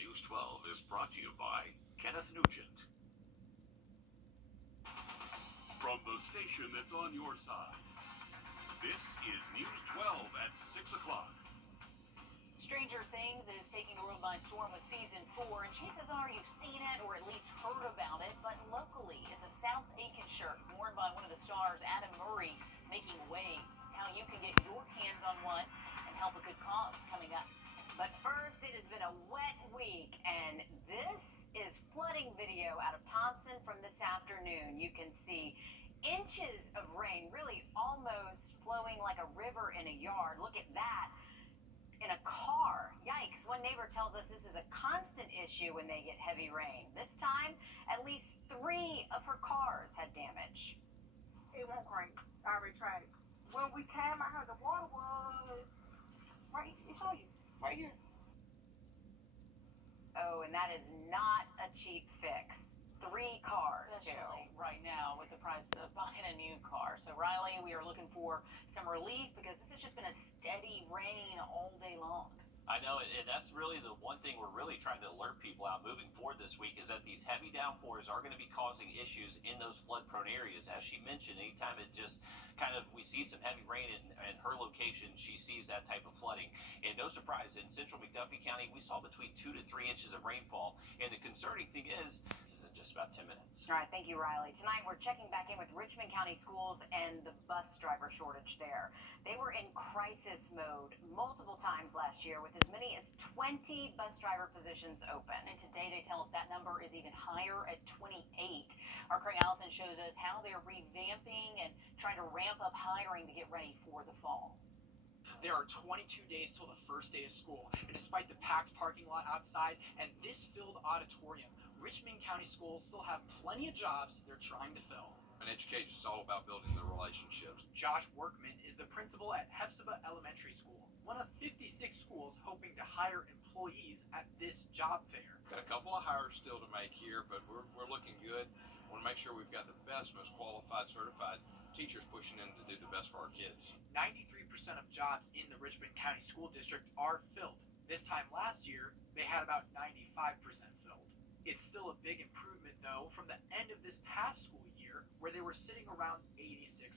News 12 is brought to you by Kenneth Nugent. From the station that's on your side, this is News 12 at 6 o'clock. Stranger Things is taking the world by storm with season 4, and chances are you've seen it or at least heard about it, but locally it's a South Aiken shirt worn by one of the stars, Adam Murray, making waves. How you can get your hands on one and help a good cause coming up. But first, it has been a wet week, and this is flooding video out of Thompson from this afternoon. You can see inches of rain, really almost flowing like a river in a yard. Look at that. In a car. Yikes. One neighbor tells us this is a constant issue when they get heavy rain. This time, at least 3 of her cars had damage. It won't crank. I already tried it. When we came, I heard the water was right. It show you right here. Oh, and that is not a cheap fix. 3 cars, especially right now with the price of buying a new car. So Riley, we are looking for some relief because this has just been a steady rain all day long. I know, and that's really the one thing we're really trying to alert people out moving forward this week is that these heavy downpours are going to be causing issues in those flood-prone areas. As she mentioned, anytime it just kind of, we see some heavy rain in her location, she sees that type of flooding. And no surprise, in central McDuffie County, we saw between 2 to 3 inches of rainfall. And the concerning thing is, this is in just about 10 minutes. All right, thank you, Riley. Tonight, we're checking back in with Richmond County Schools and the bus driver shortage there. They were in crisis mode multiple times last year with as many as 20 bus driver positions open. And today they tell us that number is even higher at 28. Our Craig Allison shows us how they're revamping and trying to ramp up hiring to get ready for the fall. There are 22 days till the first day of school, and despite the packed parking lot outside and this filled auditorium, Richmond County Schools still have plenty of jobs they're trying to fill. And education is all about building the relationships. Josh Workman is the principal at Hephzibah Elementary School, one of 56 schools hoping to hire employees at this job fair. Got a couple of hires still to make here, but we're looking good. Want to make sure we've got the best, most qualified, certified teachers pushing in to do the best for our kids. 93% of jobs in the Richmond County School District are filled. This time last year, they had about 95% filled. It's still a big improvement, though, from the end of this past school year, where they were sitting around 86%.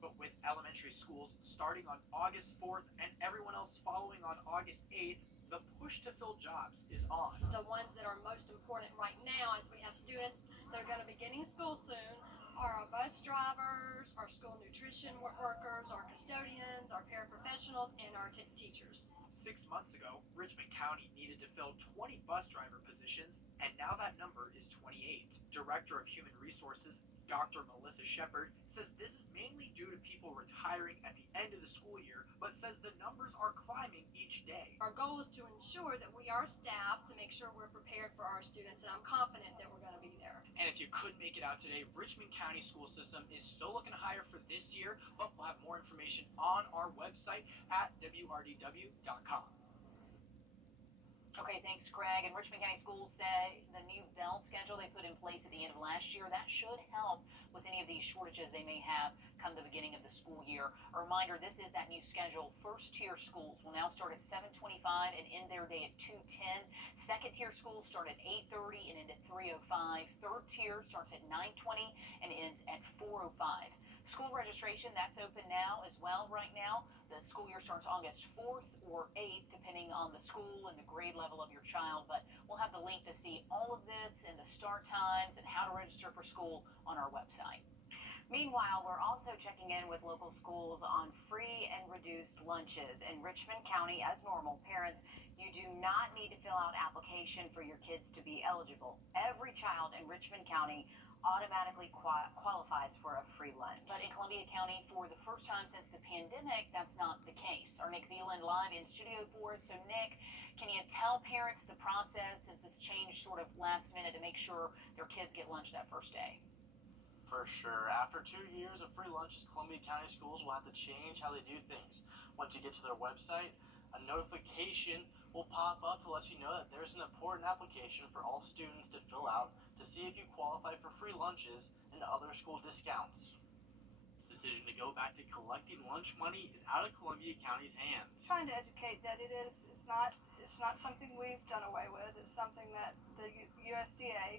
But with elementary schools starting on August 4th and everyone else following on August 8th, the push to fill jobs is on. The ones that are most important right now, as we have students that are going to be beginning school soon, are our bus drivers, our school nutrition workers, our custodians, our paraprofessionals, and our teachers. 6 months ago, Richmond County needed to fill 20 bus driver positions, and now that number is 28. Director of Human Resources, Dr. Melissa Shepard, says this is mainly due to people retiring at the end of the school year, but says the numbers are climbing each day. Our goal is to ensure that we are staffed to make sure we're prepared for our students, and I'm confident that we're going to be there. And if you couldn't make it out today, Richmond County School System is still looking to hire for this year, but we'll have more information on our website at wrdw.com. Okay, thanks, Craig. And Richmond County Schools say the new bell schedule they put in place at the end of last year, that should help with any of these shortages they may have come the beginning of the school year. A reminder, this is that new schedule. First-tier schools will now start at 7:25 and end their day at 2:10. Second-tier schools start at 8:30 and end at 3:05. Third tier starts at 9:20 and ends at 4:05. School registration, that's open now as well right now. The school year starts August 4th or 8th, depending on the school and the grade level of your child. But we'll have the link to see all of this and the start times and how to register for school on our website. Meanwhile, we're also checking in with local schools on free and reduced lunches. In Richmond County, as normal, parents, you do not need to fill out application for your kids to be eligible. Every child in Richmond County automatically qualifies for a free lunch. But in Columbia County, for the first time since the pandemic, that's not the case. Our Nick Veland live in studio for us. So Nick, can you tell parents the process since this changed sort of last minute to make sure their kids get lunch that first day? For sure. After 2 years of free lunches, Columbia County Schools will have to change how they do things. Once you get to their website, a notification will pop up to let you know that there's an important application for all students to fill out to see if you qualify for free lunches and other school discounts. This decision to go back to collecting lunch money is out of Columbia County's hands. Trying to educate that it's not something we've done away with. It's USDA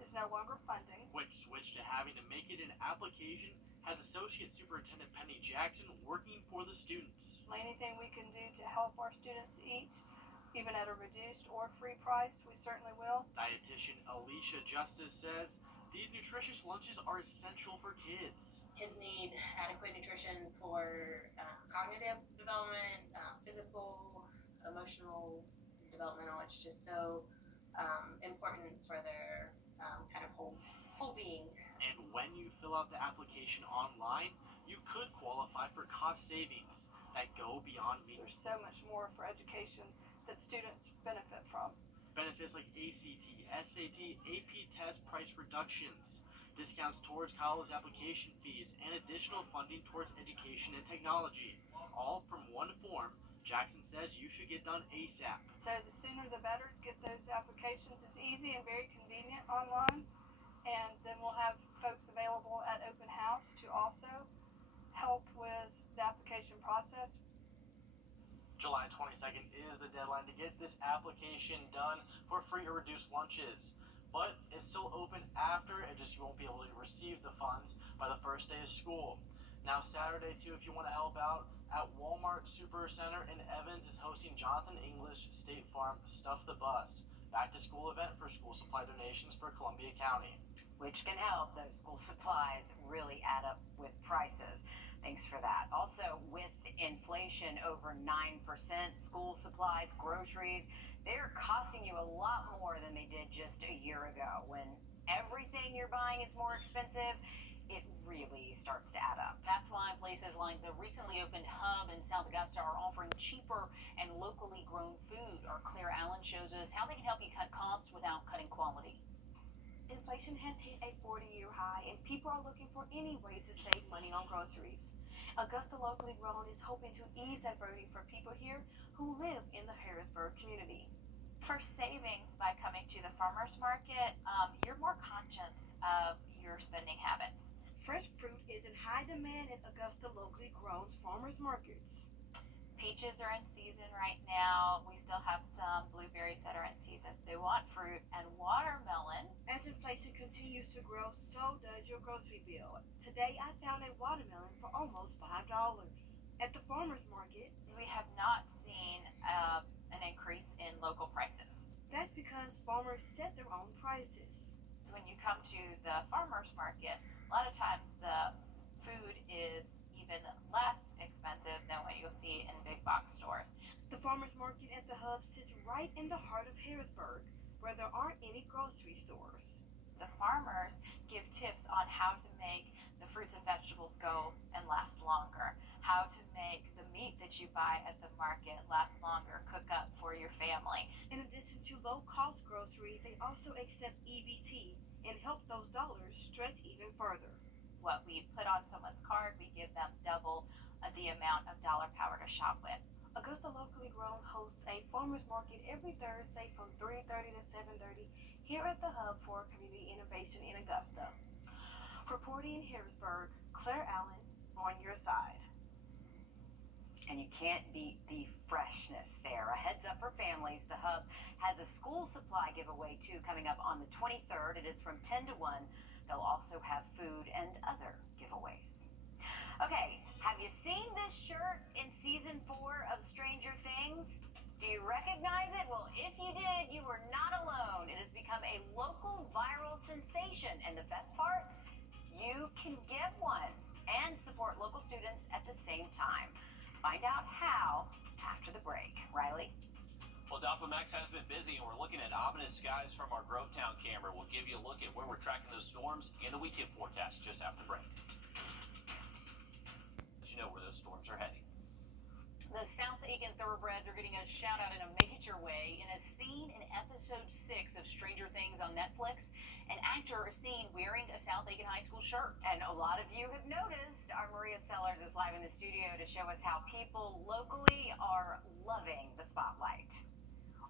is no longer funding. Quick switch to having to make it an application has Associate Superintendent Penny Jackson working for the students. Anything we can do to help our students eat, even at a reduced or free price, we certainly will. Dietitian Alicia Justice says these nutritious lunches are essential for kids. Kids need adequate nutrition for cognitive development, physical, emotional, developmental. It's just so important for their kind of whole being. And when you fill out the application online, you could qualify for cost savings that go beyond means. There's so much more for education that students benefit from. Benefits like ACT, SAT, AP test price reductions, discounts towards college application fees, and additional funding towards education and technology. All from one form. Jackson says you should get done ASAP. So the sooner the better. Get those applications. It's easy and very convenient online. And then we'll have folks available at open house to also help with the application process. July 22nd is the deadline to get this application done for free or reduced lunches. But it's still open after, and just you won't be able to receive the funds by the first day of school. Now Saturday too, if you want to help out, at Walmart Supercenter in Evans is hosting Jonathan English State Farm Stuff the Bus back to school event for school supply donations for Columbia County. Which can help those school supplies really add up with prices. Thanks for that. Also, with inflation over 9%, school supplies, groceries, they're costing you a lot more than they did just a year ago. When everything you're buying is more expensive, it really starts to add up. That's why places like the recently opened Hub in South Augusta are offering cheaper and locally grown food. Our Claire Allen shows us how they can help you cut costs without cutting quality. Inflation has hit a 40-year high, and people are looking for any way to save money on groceries. Augusta Locally Grown is hoping to ease that burden for people here who live in the Harrisburg community. For savings by coming to the farmers market, you're more conscious of your spending habits. Fresh fruit is in high demand at Augusta Locally Grown's farmers markets. Peaches are in season right now. We still have some blueberries that are in season. They want fruit. And watermelon. As inflation continues to grow, so does your grocery bill. Today I found a watermelon for almost $5. At the farmers market, we have not seen an increase in local prices. That's because farmers set their own prices. So when you come to the farmers market, a lot of times the food is even less expensive than what you'll see in big box stores. The farmers market at the Hub sits right in the heart of Harrisburg, where there aren't any grocery stores. The farmers give tips on how to make the fruits and vegetables go and last longer, how to make the meat that you buy at the market last longer, cook up for your family. In addition to low-cost groceries, they also accept EBT and help those dollars stretch even further. What we put on someone's card, we give them double the amount of dollar power to shop with. Augusta Locally Grown hosts a farmers market every Thursday from 3:30 to 7:30 here at the Hub for Community Innovation in Augusta. Reporting in Harrisburg, Claire Allen on your side. And you can't beat the freshness there. A heads up for families, the Hub has a school supply giveaway too coming up on the 23rd. It is from 10 to 1. They'll also have food and other giveaways. Okay, have you seen this shirt in season 4 of Stranger Things? Do you recognize it? Well, if you did, you were not alone. It has become a local viral sensation. And the best part, you can get one and support local students at the same time. Find out how after the break. Riley? Well, Max has been busy, and we're looking at ominous skies from our Grovetown camera. We'll give you a look at where we're tracking those storms and the weekend forecast just after the break. Let you know where those storms are heading. The South Aiken Thoroughbreds are getting a shout out in a Make It Your Way. In a scene in episode 6 of Stranger Things on Netflix, an actor is seen wearing a South Aiken High School shirt. And a lot of you have noticed our Maria Sellers is live in the studio to show us how people locally are loving the spotlight.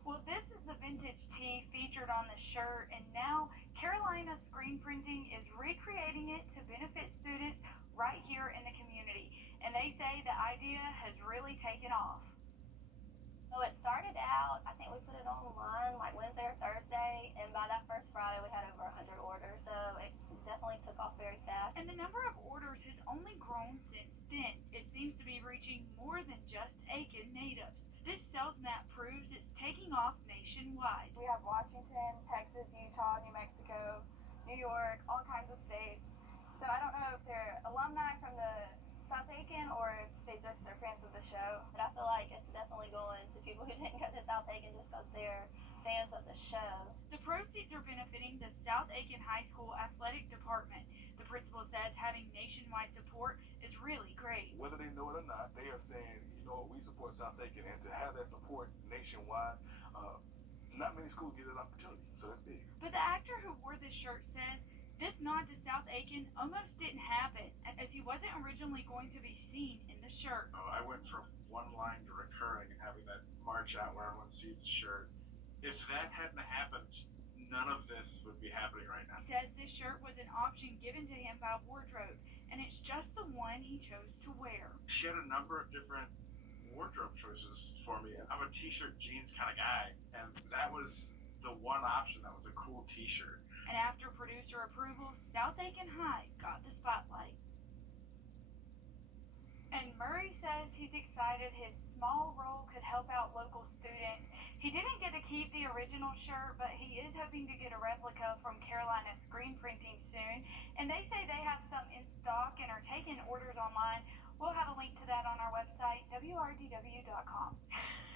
Well, this is the vintage tee featured on the shirt, and now Carolina Screen Printing is recreating it to benefit students right here in the community. And they say the idea has really taken off. So it started out, I think we put it online like Wednesday or Thursday, and by that first Friday, nationwide. We have Washington, Texas, Utah, New Mexico, New York, all kinds of states. So I don't know if they're alumni from the South Aiken or if they just are fans of the show. But I feel like it's definitely going to people who didn't go to South Aiken just because they're fans of the show. The proceeds are benefiting the South Aiken High School athletic department. The principal says having nationwide support is really great. Whether they know it or not, they are saying, you know, we support South Aiken, and to have that support nationwide, not many schools get that opportunity, so that's big. But the actor who wore this shirt says this nod to South Aiken almost didn't happen, as he wasn't originally going to be seen in the shirt. I went from one line to recurring and having that march out where everyone sees the shirt. If that hadn't happened, none of this would be happening right now. He says this shirt was an option given to him by Wardrobe, and it's just the one he chose to wear. She had a number of different wardrobe choices for me. I'm a t-shirt jeans kind of guy, and that was the one option that was a cool t-shirt. And after producer approval, South Aiken High got the spotlight. And Murray says he's excited his small role could help out local students. He didn't get to keep the original shirt, but he is hoping to get a replica from Carolina Screen Printing soon. And they say they have some in stock and are taking orders online. We'll have a link to that on our website, wrdw.com.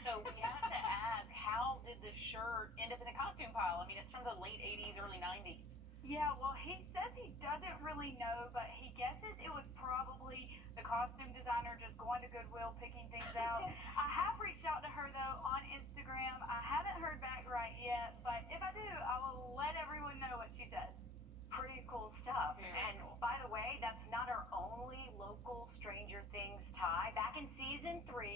So we have to ask, how did the shirt end up in the costume pile? I mean, it's from the late 80s, early 90s. Yeah, well, he says he doesn't really know, but he guesses it was probably the costume designer just going to Goodwill picking things out. I have reached out to her, though, on Instagram. I haven't heard back right yet, but if I do, I will let everyone know what she says. Pretty cool stuff. And by the way, that's not our only local Stranger Things tie. Back in season 3,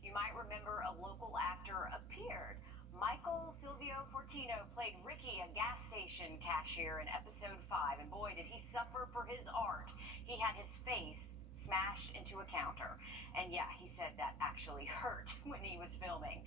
you might remember a local actor appeared. Michael Silvio Fortino played Ricky, a gas station cashier in episode 5, and boy, did he suffer for his art. He had his face smashed into a counter. And yeah, he said that actually hurt when he was filming.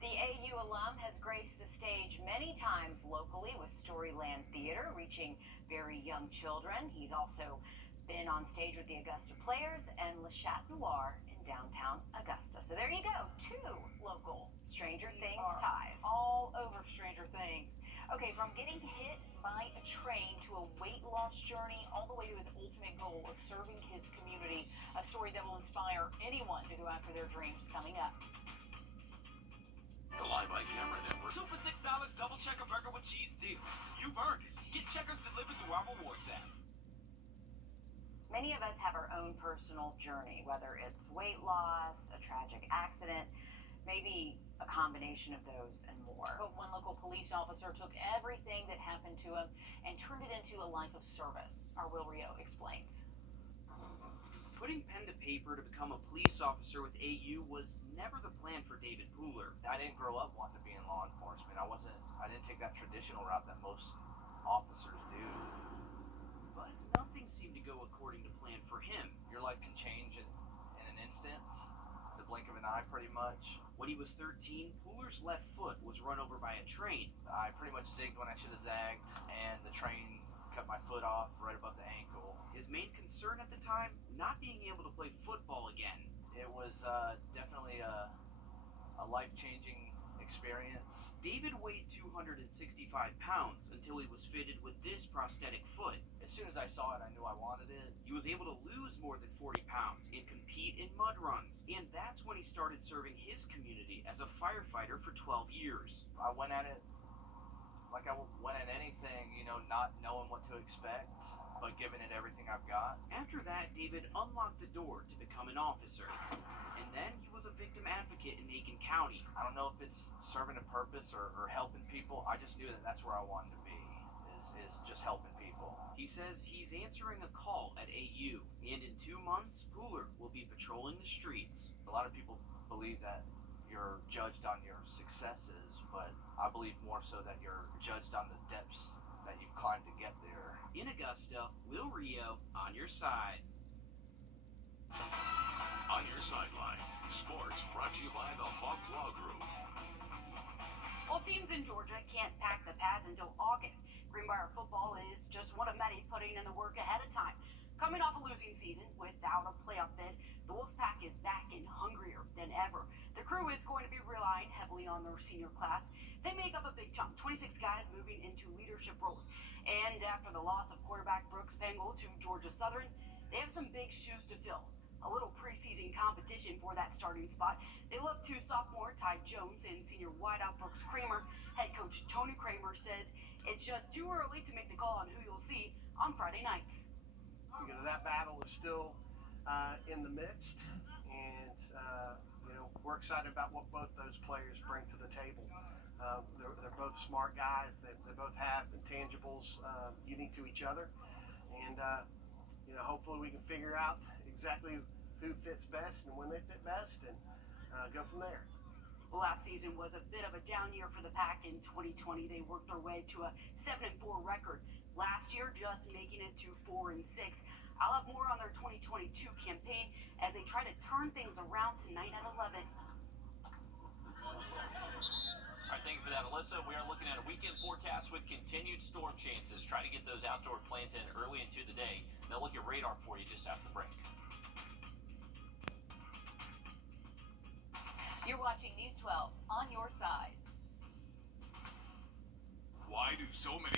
The AU alum has graced the stage many times locally with Storyland Theater, reaching very young children. He's also been on stage with the Augusta Players and Le Chat Noir in downtown Augusta. So there you go, 2 local Stranger Things ties. All over Stranger Things. Okay, from getting hit by a train to a weight loss journey, all the way to his ultimate goal of serving his community. A story that will inspire anyone to go after their dreams coming up. The Live by Camera Network. 2 for $6 double checker burger with cheese deal. You've earned it. Get checkers delivered through our rewards app. Many of us have our own personal journey, whether it's weight loss, a tragic accident, maybe a combination of those and more. But one local police officer took everything that happened to him and turned it into a life of service. Our Wrdw explains. Putting pen to paper to become a police officer with AU was never the plan for David Pooler. I didn't grow up wanting to be in law enforcement. I didn't take that traditional route that most officers do. But nothing seemed to go according to plan for him. Your life can change in an instant, the blink of an eye pretty much. When he was 13, Pooler's left foot was run over by a train. I pretty much zigged when I should have zagged, and the train cut my foot off right above the ankle. His main concern at the time, not being able to play football again. It was definitely a life-changing experience. David weighed 265 pounds until he was fitted with this prosthetic foot. As soon as I saw it, I knew I wanted it. He was able to lose more than 40 pounds and compete in mud runs. And that's when he started serving his community as a firefighter for 12 years. I went at it like I went at anything, not knowing what to expect, but giving it everything I've got. After that, David unlocked the door to become an officer. And then he was a victim advocate in Aiken County. I don't know if it's serving a purpose or helping people. I just knew that that's where I wanted to be, is just helping people. He says he's answering a call at AU, and in 2 months, Pooler will be patrolling the streets. A lot of people believe that you're judged on your successes, but I believe more so that you're judged on the depths that you've climbed to get there. In Augusta, Wrdw on your side. On your sideline, sports brought to you by the Hawk Law Group. Well, teams in Georgia can't pack the pads until August. Greenbrier football is just one of many putting in the work ahead of time. Coming off a losing season without a playoff bid, the Wolfpack is back and hungrier than ever. The crew is going to be relying heavily on their senior class. They make up a big chunk, 26 guys moving into leadership roles. And after the loss of quarterback Brooks Pengel to Georgia Southern, they have some big shoes to fill. A little preseason competition for that starting spot. They look to sophomore Ty Jones and senior wideout Brooks Kramer. Head coach Tony Kramer says it's just too early to make the call on who you'll see on Friday nights. That battle is still in the midst, and we're excited about what both those players bring to the table. They're both smart guys. They both have intangibles unique to each other, and hopefully we can figure out exactly who fits best and when they fit best, and go from there. Last season was a bit of a down year for the Pack. In 2020, they worked their way to a 7-4 record. Last year, just making it to 4-6. I'll have more on their 2022 campaign as they try to turn things around tonight at 11. All right, thank you for that, Alyssa. We are looking at a weekend forecast with continued storm chances. Try to get those outdoor plans in early into the day. They'll look at radar for you just after the break. You're watching News 12 on your side. Why do so many